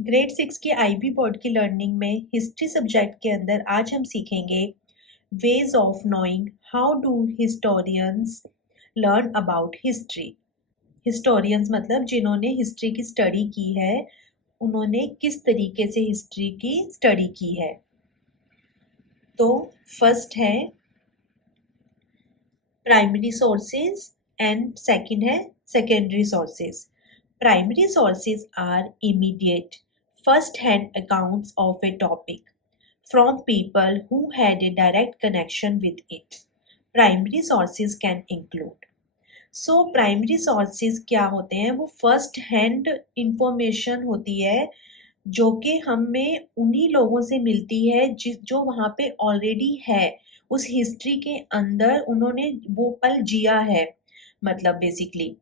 Grade 6 की IB board की learning में हिस्ट्री सब्जेक्ट के अंदर आज हम सीखेंगे ways of knowing how do historians learn about history. Historians मतलब जिन्होंने हिस्ट्री की स्टडी की है, उन्होंने किस तरीके से हिस्ट्री की स्टडी की है। तो फर्स्ट है प्राइमरी सोर्सेज एंड सेकंड है secondary sources. Primary sources are immediate, first-hand accounts of a topic from people who had a direct connection with it. Primary sources can include. So primary sources क्या होते हैं? वो first hand information होती है जो कि हमें उन्हीं लोगों से मिलती है जो वहाँ पे ऑलरेडी है, उस हिस्ट्री के अंदर उन्होंने वो पल जिया है, मतलब बेसिकली।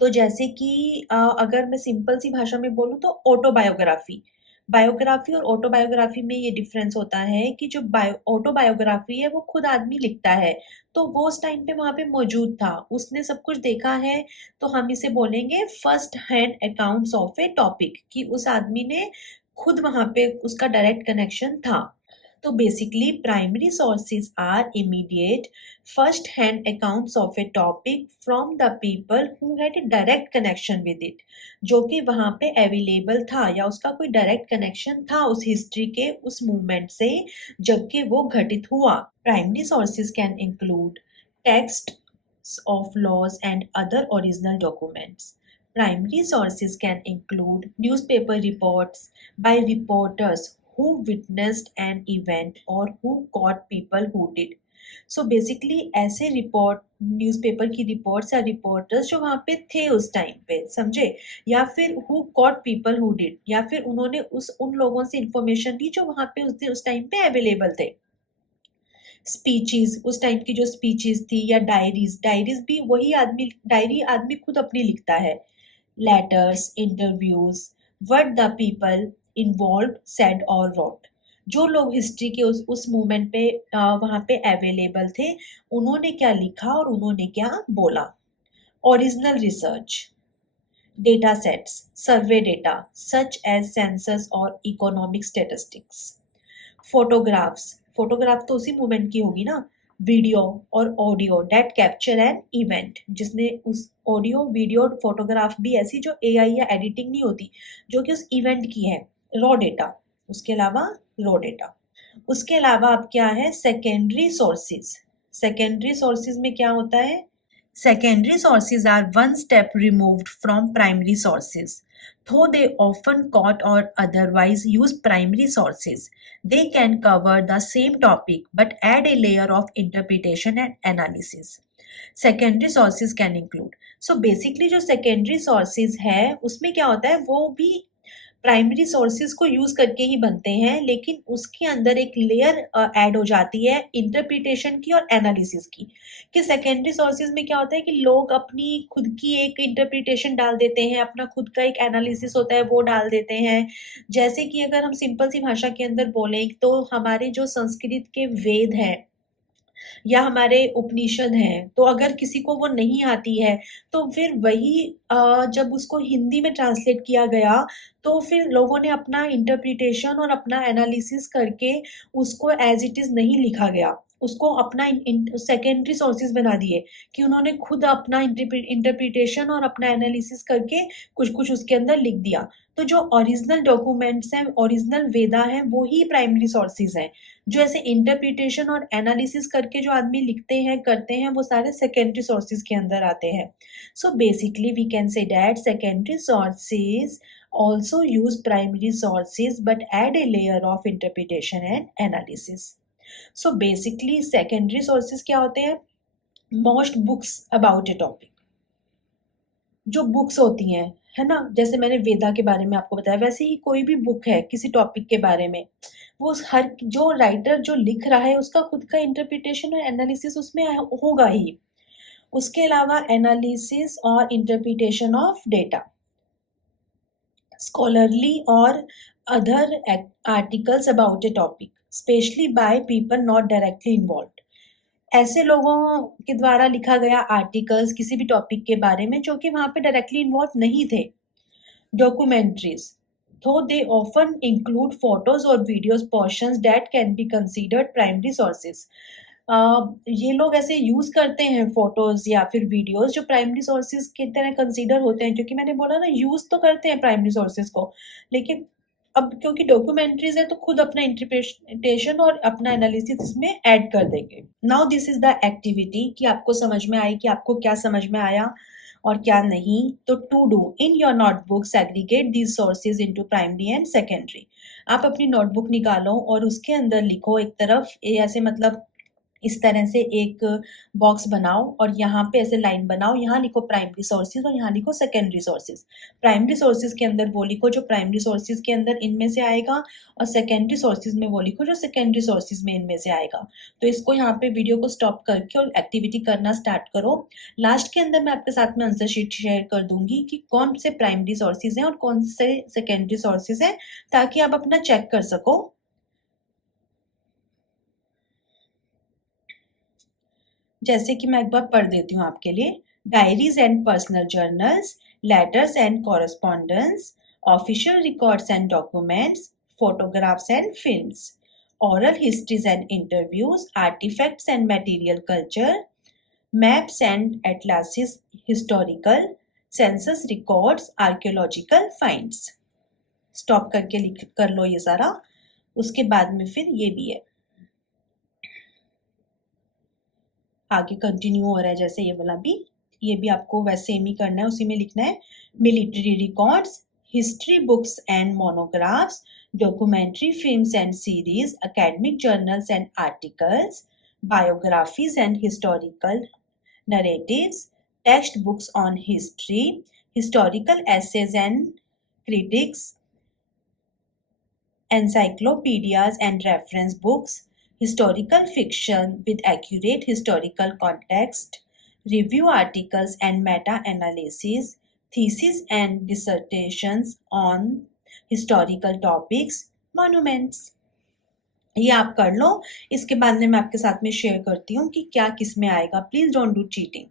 तो जैसे कि अगर मैं सिंपल सी भाषा में बोलूँ तो ऑटोबायोग्राफी। बायोग्राफी और ऑटोबायोग्राफी में ये डिफरेंस होता है कि जो ऑटोबायोग्राफी है वो खुद आदमी लिखता है, तो वो उस टाइम पे वहाँ पे मौजूद था, उसने सब कुछ देखा है, तो हम इसे बोलेंगे first hand accounts of A topic कि उस आदमी ने खुद वहाँ पे उसका डायरेक्ट कनेक्शन था। तो basically primary sources are immediate first hand accounts of a topic from the people who had a direct connection with it, जो कि वहाँ पे अवेलेबल था या उसका कोई डायरेक्ट कनेक्शन था उस हिस्ट्री के उस मूवमेंट से जबकि वो घटित हुआ। Primary sources can include text of laws and other original documents. Primary sources can include newspaper reports by reporters who witnessed an event or who caught people who did. So basically ऐसे report newspaper की reports या reporters जो वहाँ पे थे उस time पे, समझे, या फिर who caught people who did, या फिर उन्होंने उन लोगों से इंफॉर्मेशन ली जो वहाँ पे उस टाइम पे अवेलेबल थे। स्पीचेस, उस टाइम की जो स्पीचेस थी, या डायरीज, डायरीज भी वही आदमी, डायरी आदमी खुद अपनी लिखता है। Letters, interviews, what the people involve said और रोट, जो लोग हिस्ट्री के उस मोमेंट पे वहाँ पे अवेलेबल थे, उन्होंने क्या लिखा और उन्होंने क्या बोला। Original research, data sets, survey data such as census और इकोनॉमिक स्टेटिस्टिक्स। फोटोग्राफ्स, फोटोग्राफ तो उसी मोमेंट की होगी ना। वीडियो और audio that capture an event, जिसने उस ऑडियो वीडियो और फोटोग्राफ भी ऐसी जो एआई या एडिटिंग नहीं होती, जो कि उस इवेंट की है। रॉ डेटा, उसके अलावा रॉ डेटा। उसके अलावा अब क्या है, सेकेंडरी सोर्सेज। सेकेंडरी सोर्सेज में क्या होता है? Secondary sources are one step removed from primary sources. Though they often quote or otherwise use primary sources, they can cover the same topic but add a layer of interpretation and analysis. Secondary sources can include. So basically जो secondary sources है उसमें क्या होता है, वो भी primary sources को use करके ही बनते हैं, लेकिन उसके अंदर एक लेयर ऐड हो जाती है इंटरप्रिटेशन की और एनालिसिस की। कि सेकेंडरी सोर्सेज में क्या होता है कि लोग अपनी खुद की एक इंटरप्रिटेशन डाल देते हैं, अपना खुद का एक एनालिसिस होता है वो डाल देते हैं। जैसे कि अगर हम सिंपल सी भाषा के अंदर बोलें तो हमारे जो संस्कृत के वेद हैं या हमारे उपनिषद हैं, तो अगर किसी को वो नहीं आती है तो फिर वही जब उसको हिंदी में ट्रांसलेट किया गया तो फिर लोगों ने अपना इंटरप्रिटेशन और अपना एनालिसिस करके उसको एज इट इज नहीं लिखा गया, उसको अपना सेकेंडरी सोर्सेज बना दिए कि उन्होंने खुद अपना इंटरप्रिटेशन और अपना एनालिसिस करके कुछ कुछ उसके अंदर लिख दिया। तो जो ओरिजिनल डॉक्यूमेंट्स हैं, ओरिजिनल वेदा हैं, वो ही प्राइमरी सोर्सेज हैं। जो ऐसे इंटरप्रिटेशन और एनालिसिस करके जो आदमी लिखते हैं करते हैं, वो सारे सेकेंडरी सोर्सेज के अंदर आते हैं। So basically we can say that secondary sources also use primary sources but add a layer of interpretation and analysis. So basically secondary sources क्या होते हैं? Most books about a topic, जो books होती हैं, है ना, जैसे मैंने वेदा के बारे में आपको बताया, वैसे ही कोई भी बुक है किसी टॉपिक के बारे में, वो हर जो राइटर जो लिख रहा है उसका खुद का इंटरप्रिटेशन और एनालिसिस उसमें होगा ही। उसके अलावा एनालिसिस और इंटरप्रिटेशन ऑफ डेटा, स्कॉलरली और other articles about A topic specially by people not directly involved, ऐसे लोगों के द्वारा लिखा गया आर्टिकल्स किसी भी टॉपिक के बारे में जो कि वहाँ पे डायरेक्टली इन्वॉल्व नहीं थे। Documentaries, though they often include photos or videos portions that can be considered primary sources. ये लोग ऐसे यूज करते हैं फोटोज या फिर वीडियोस जो प्राइमरी सोर्सेज की तरह कंसीडर होते हैं, क्योंकि मैंने बोला ना यूज तो करते हैं प्राइमरी सोर्सेज को, लेकिन अब क्योंकि डॉक्यूमेंट्रीज है तो खुद अपना इंटरप्रिटेशन और अपना एनालिसिस इसमें ऐड कर देंगे. Now this is the activity कि आपको समझ में आई कि आपको क्या समझ में आया और क्या नहीं. तो to do in your notebook segregate these sources into primary and secondary. आप अपनी नोटबुक निकालो और उसके अंदर लिखो एक तरफ ऐसे, मतलब इस तरह से एक बॉक्स बनाओ और यहाँ पे ऐसे लाइन बनाओ, यहाँ लिखो प्राइमरी सोर्सेज और यहाँ लिखो सेकेंडरी सोर्सेज. प्राइमरी सोर्सेज के अंदर वो लिखो जो प्राइमरी सोर्सेज के अंदर इनमें से आएगा, और सेकेंडरी सोर्सेज में वो लिखो जो सेकेंडरी सोर्सेज में इनमें से आएगा. तो इसको यहाँ पे वीडियो को स्टॉप करके और एक्टिविटी करना स्टार्ट करो. लास्ट के अंदर मैं आपके साथ में आंसर शीट शेयर कर दूंगी कि कौन से प्राइमरी सोर्सेज हैं और कौन से सेकेंडरी सोर्सेज हैं, ताकि आप अपना चेक कर सको. जैसे कि मैं एक बार पढ़ देती हूँ आपके लिए. Diaries and personal journals, letters and correspondence, official records and documents, photographs and films, oral histories and interviews, artifacts and material culture, maps and atlases, historical, census records, archaeological finds. Stop करके लिख कर लो ये सारा. उसके बाद में फिर ये भी है, आगे कंटिन्यू हो रहा है जैसे ये वाला भी, ये भी आपको वैसे सेम ही करना है, उसी में लिखना है. Military records, history books and monographs, documentary films and series, academic journals and articles, biographies and historical narratives, text books on history, historical essays and critics, encyclopedias and reference books, historical fiction with accurate historical context, review articles and meta-analysis, theses and dissertations on historical topics, monuments. ये आप कर लो. इसके बाद में मैं आपके साथ में शेयर करती हूँ कि क्या किस में आएगा. Please don't do cheating.